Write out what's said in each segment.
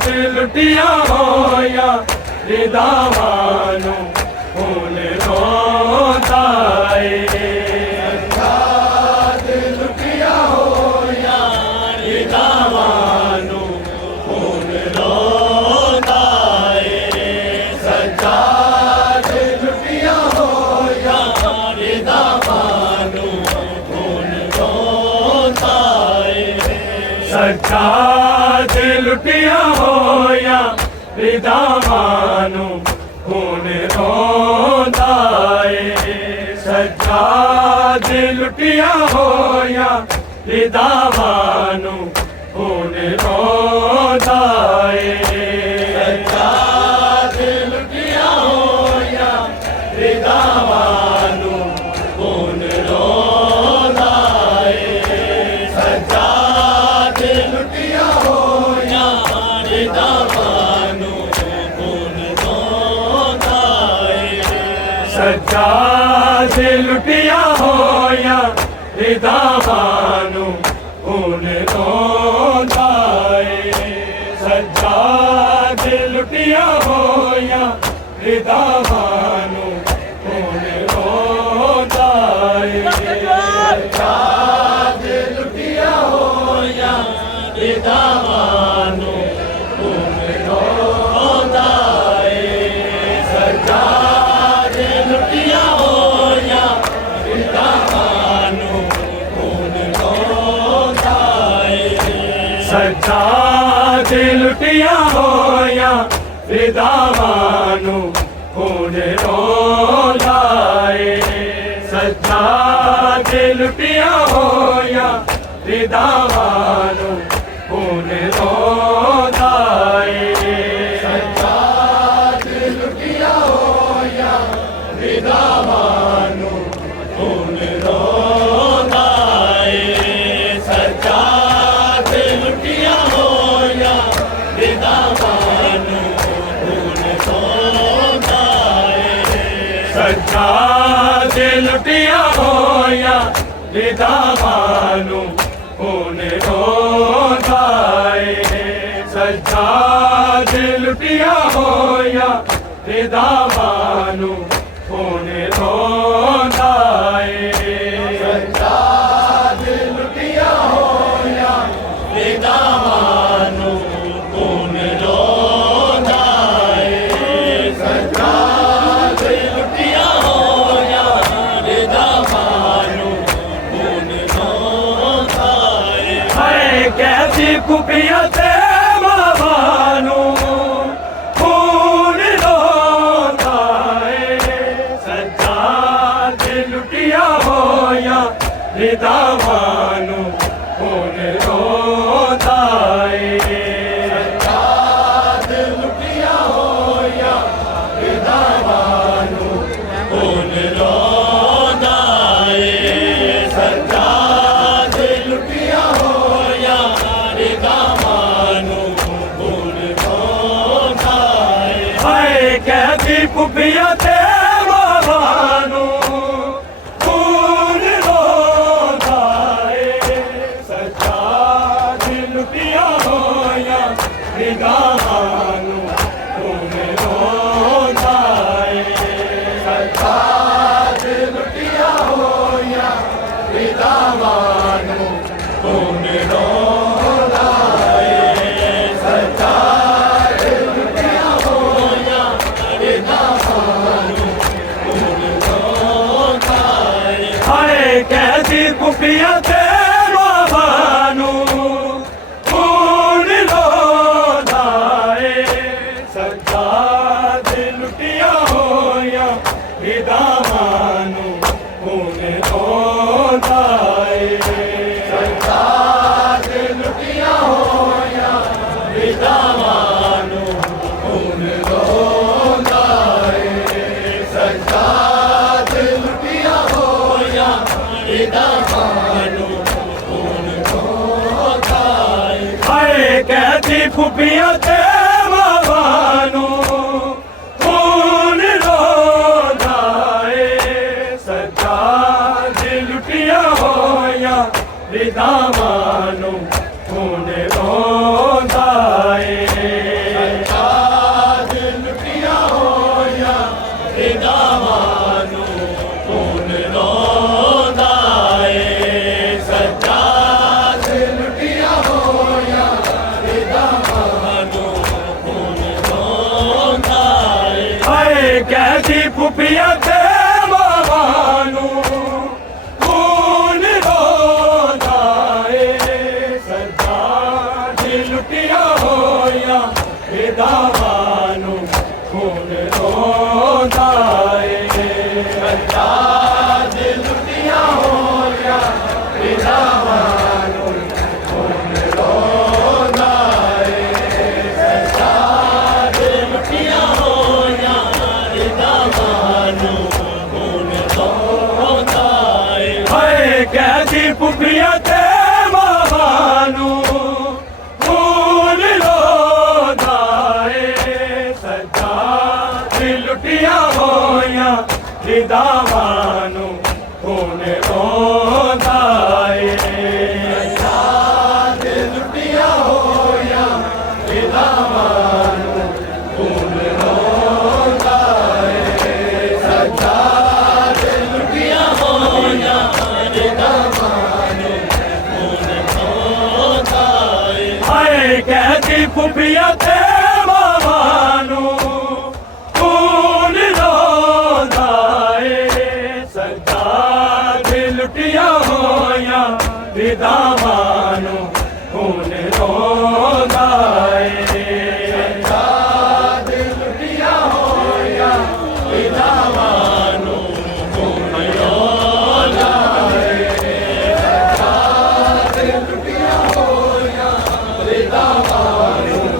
लुटिया होया विदावानू खून रोंदा है लुटिया होया विदावानू खून रोंदा है सज्जाद लुटिया होया विदावानू खून रोंदा है सज्जाद लुटिया होया विदावानू खून रोंदा है सज्जाद लुटिया होया विदावानू खून रोंदा है सज्जाद लुटिया होया विदावानू खून रोंदा है सज्जाद लुटिया होया विदावानू खून रोंदा है सज्जाद लुटिया होया विदावानू खून रोंदा है सज्जाद लुटिया होया विदावानू खून रोंदा है सज्जाद लुटिया होया विदावानू खून रोंदा है सज्जाद लुटिया होया विदावानू खून रोंदा है सज्जाद लुटिया होया विदावानू खून रोंदा है सज्जाद लुटिया होया विदावानू खून रोंदा है सज्जाद लुटिया होया विदावानू खून रोंदा है सज्जाद लुटिया होया विदावानू खून रोंदा है सज्जाद लुटिया होया विदावानू खून रोंदा है सज्जाद लुटिया होया विदावानू खून रोंदा है सज्जाद लुटिया होया विदावानू खून रोंदा है सज्जाद लुटिया होया विदावानू खून रोंदा है कैसी खुफियत बाबानू खून रोंदा है सज्जाद लुटिया होया विदावानू खून रोंदा है सज्जाद लुटिया होया विदावानू खून रोंदा है सज्जाद लुटिया होया विदावानू खून रोंदा है कैसी खुफियत बाबानू खून रोंदा है सज्जाद लुटिया होया विदावानू खून रोंदा है सज्जाद लुटिया होया विदावानू खून रोंदा है सज्जाद लुटिया होया विदावानू खून रोंदा है कैसी खुफियत बाबानू खून रोंदा है सज्जाद लुटिया होया विदावानू खून रोंदा है सज्जाद लुटिया होया विदावानू खून रोंदा है सज्जाद लुटिया होया विदावानू खून रोंदा है कैसी खुफियत बाबानू खून रोंदा है सज्जाद लुटिया होया विदावानू खून रोंदा है कैसी फुफिया ते मावां नूं खून रोंदा ए सरकार दी लुटिया होया विधवां नूं खून रोंदा ए सरकार दी लुटिया होया विधवां नूं खून रोंदा ए सरकार दी लुटिया होया विधवां नूं खून रोंदा ए हाय कैसी फुफिया ते मावां नूं खून रोंदा ए सरकार दी लुटिया होया विधवां नूं खून रोंदा ए सरकार दी लुटिया होया विधवां नूं खून रोंदा ए सरकार दी लुटिया होया विधवां नूं खून रोंदा ए हाय कैसी फुफिया ते मावां नूं खून रोंदा ए सरकार दी लुटिया होया विधवां नूं खून रोंदा ए सरकार दी लुटिया होया विधवां नूं खून रोंदा ए सरकार दी लुटिया होया विधवां नूं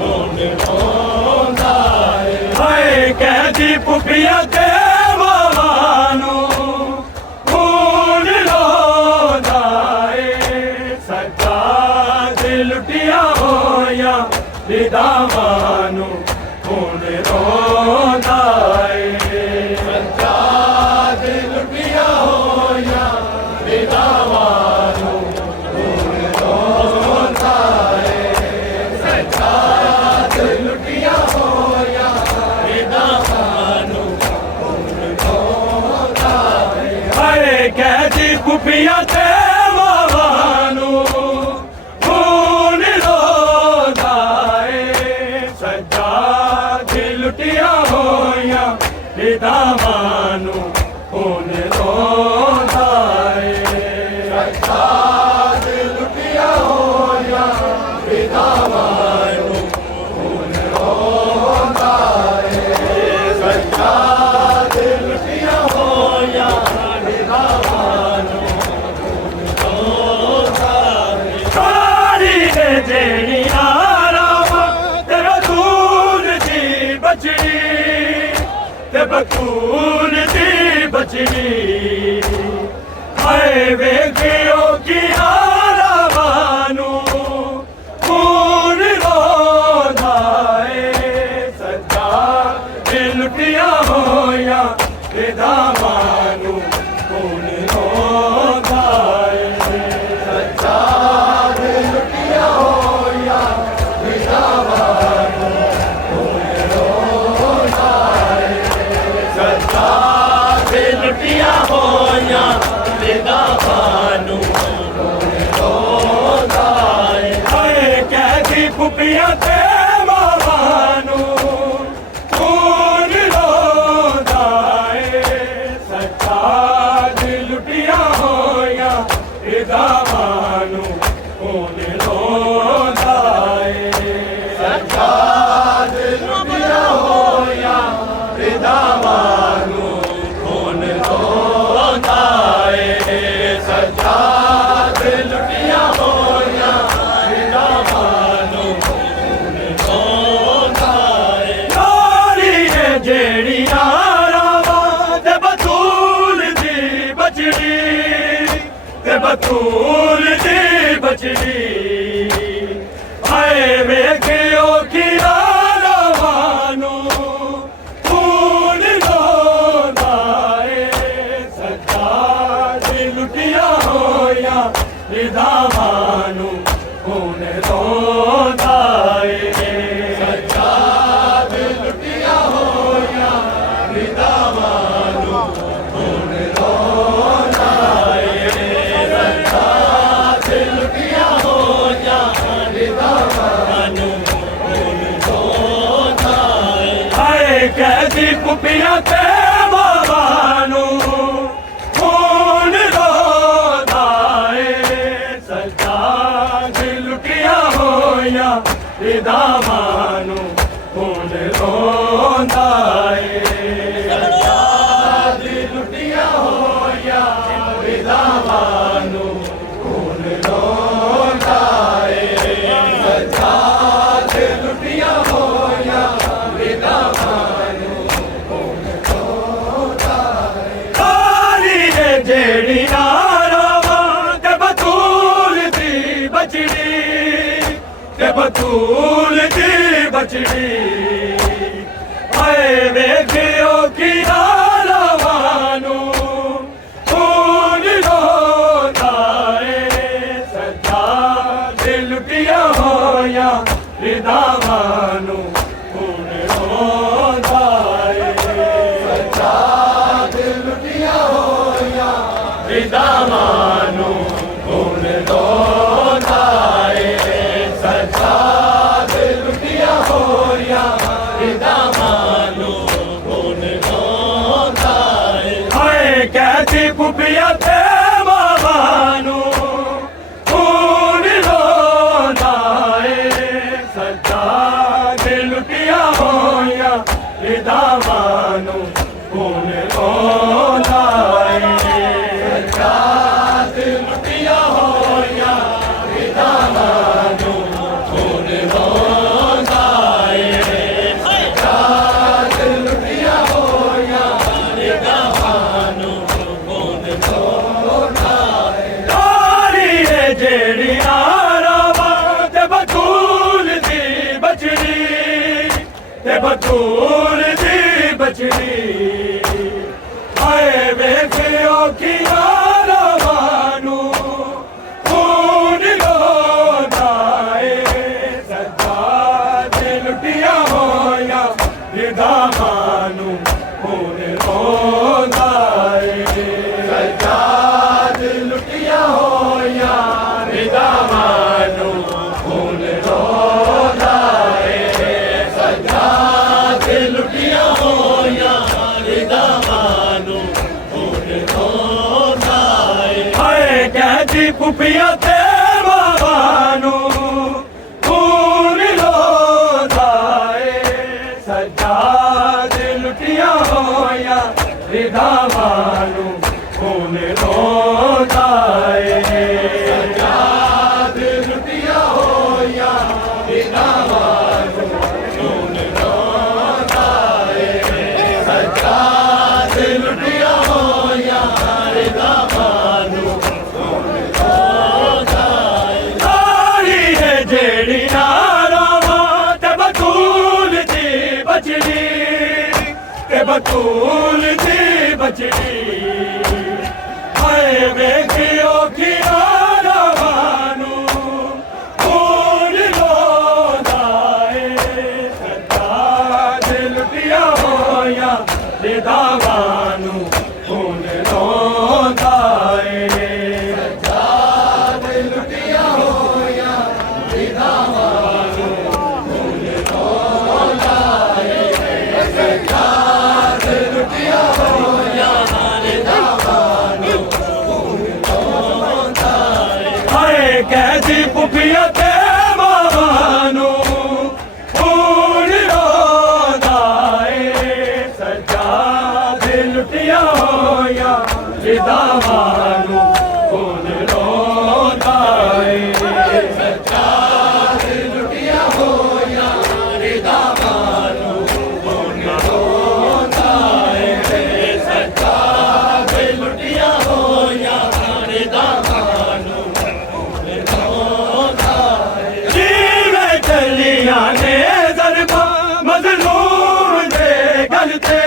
खून रोंदा ए हाय कैसी फुफिया ते मावां नूं खून रोंदा ए सरकार दी लुटिया होया विधवां नूं खून रोंदा ए सरकार दी लुटिया होया विधवां नूं खून रोंदा ए सरकार दी लुटिया होया विधवां नूं खून रोंदा ए हाय कैसी फुफिया ते मावां नूं खून रोंदा ए सरकार दी लुटिया होया विधवां नूं खून रोंदा ए सरकार दी लुटिया होया विधवां नूं खून रोंदा ए सरकार दी लुटिया होया विधवां नूं सारी दे जेड़ियां रावां ते बतूल दी बचड़ी ते बतूल दी बचड़ी हाय वेखियो कि रावां नूं खून रोंदा ए सरकार दी लुटिया होया विधवां नूं खून रोंदा ए सरकार दी लुटिया होया विधवां नूं खून रोंदा ए सरकार दी लुटिया होया विधवां नूं खून रोंदा ए हाय कैसी फुफिया ते मावां नूं खून रोंदा ए सरकार दी लुटिया होया विधवां नूं खून रोंदा ए सरकार दी लुटिया होया विधवां नूं खून रोंदा ए सरकार दी लुटिया होया विधवां नूं खून रोंदा ए सारी ने जेड़ियां रावां ते बतूल दी बचड़ी ते बतूल दी बचड़ी हाय वेखियो कि रावां नूं खून रोंदा ए सरकार दी लुटिया होया विधवां नूं खून रोंदा ए सरकार दी लुटिया होया विधवां नूं खून रोंदा ए सरकार दी लुटिया होया कैदी पुपिया ते बाबा नू खून रोंदा है सज्जाद लुटिया होया विधवां नू खून रोंदा है सज्जाद लुटिया होया विधवां नू खून रोंदा है सज्जाद लुटिया होया जेड़ी नारावां ते बतूल दी बचड़ी ते बतूल दी बचड़ी आए वेखियो कि नारावां नू खून रोंदा है सज्जाद लुटिया होया विधवां नू खून रोंदा है सज्जाद लुटिया होया विधवां नू खून रोंदा है सज्जाद लुटिया होया विधवां नू खून रोंदा है हाय कैदी पुपिया ते बाबा नू खून रोंदा है सज्जाद लुटिया होया विधवां नू खून रोंदा है सज्जाद लुटिया होया विधवां नू खून रोंदा है सज्जाद लुटिया होया विधवां नू खून रोंदा है तारी है जेड़ी नारावां ते बतूल दी बचड़ी ते बतूल दी बचड़ी आए वेखियो कि नारावां नू खून रोंदा है सज्जाद लुटिया होया विधवां नू खून रोंदा है सज्जाद लुटिया होया विधवां नू खून रोंदा है सज्जाद लुटिया होया विधवां नू खून रोंदा है हाय कैदी पुपिया ते बाबा नू खून रोंदा है सज्जाद लुटिया होया विधवां नू खून रोंदा है सज्जाद लुटिया होया विधवां नू खून रोंदा है सज्जाद लुटिया होया विधवां नू खून रोंदा है तारी है जेड़ी नारावां ते बतूल दी बचड़ी ते बतूल दी बचड़ी हाय वेखियो कि नारावां नू खून रोंदा है सज्जाद लुटिया होया विधवां नू खून रोंदा है सज्जाद लुटिया होया विधवां नू खून रोंदा है सज्जाद लुटिया होया विधवां नू खून रोंदा है हाय कैदी पुपिया ते बाबा नू खून रोंदा है सज्जाद लुटिया होया विधवां नू खून रोंदा है सज्जाद लुटिया होया विधवां नू खून रोंदा है सज्जाद लुटिया होया विधवां नू खून रोंदा है जीवे चलिया ने ज़रबा मज़लूम दे गलते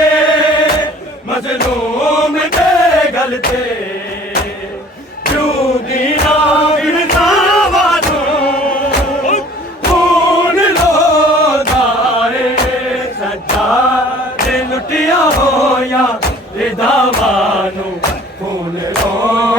मज़लूम दे गलते क्यों दीना विधवां नू खून रोंदा है सज्जाद लुटिया होया विधवां नू खून रोंदा